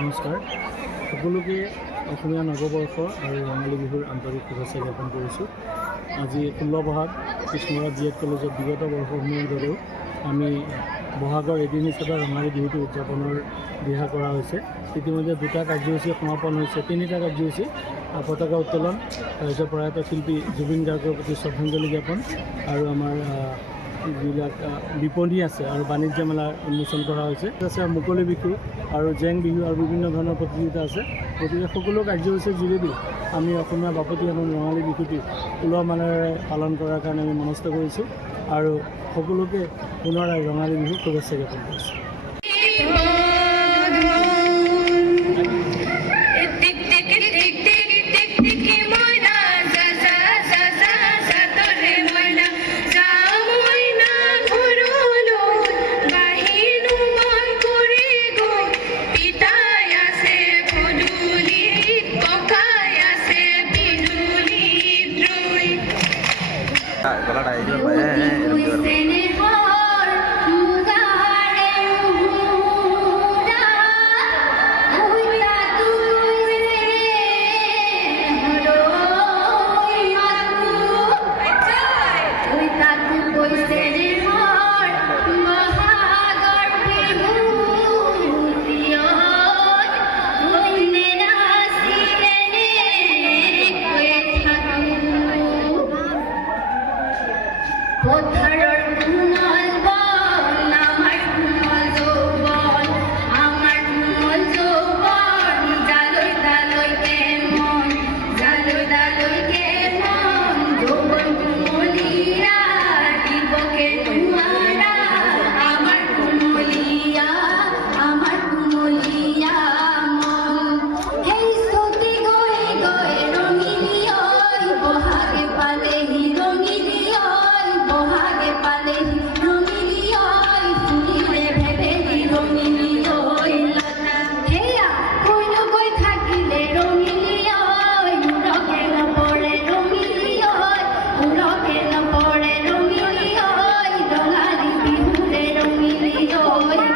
নমস্কাৰ সকলোকে অসমীয়া নৱবৰ্ষ আৰু ৰঙালী বিহুৰ আন্তৰিক শুভেচ্ছা জ্ঞাপন কৰিছোঁ। আজি 16 বহাগ কৃষ্ণৰাজ জিএড কলেজত বিগত বৰ্ষসমূহৰ দৰেও আমি বহাগৰ এদিন হিচাপে ৰঙালী বিহুটো উদযাপনৰ দিহা কৰা হৈছে। ইতিমধ্যে 2টা কাৰ্যসূচী সমাপন হৈছে। 3টা কাৰ্যসূচী পতাকা উত্তোলন, তাৰপিছত প্ৰয়াত শিল্পী জুবিন গাৰ্গৰ প্ৰতি শ্ৰদ্ধাঞ্জলি জ্ঞাপন আৰু আমাৰ যিবিলাক বিপণী আছে আৰু বাণিজ্য মেলা উন্মোচন কৰা হৈছে। মুকলি বিহু আৰু জেং বিহু আৰু বিভিন্ন ধৰণৰ প্ৰতিযোগিতা আছে। গতিকে সকলো কাৰ্যসূচীৰ যোগেদি আমি অসমীয়া বাপতি সাহোন ৰঙালী বিহুটি উলহ মালহেৰে পালন কৰাৰ কাৰণে আমি মনস্থ কৰিছোঁ আৰু সকলোকে পুনৰাই ৰঙালী বিহুৰ শুভেচ্ছা জ্ঞাপন কৰিছোঁ। গলাটা এই Oh,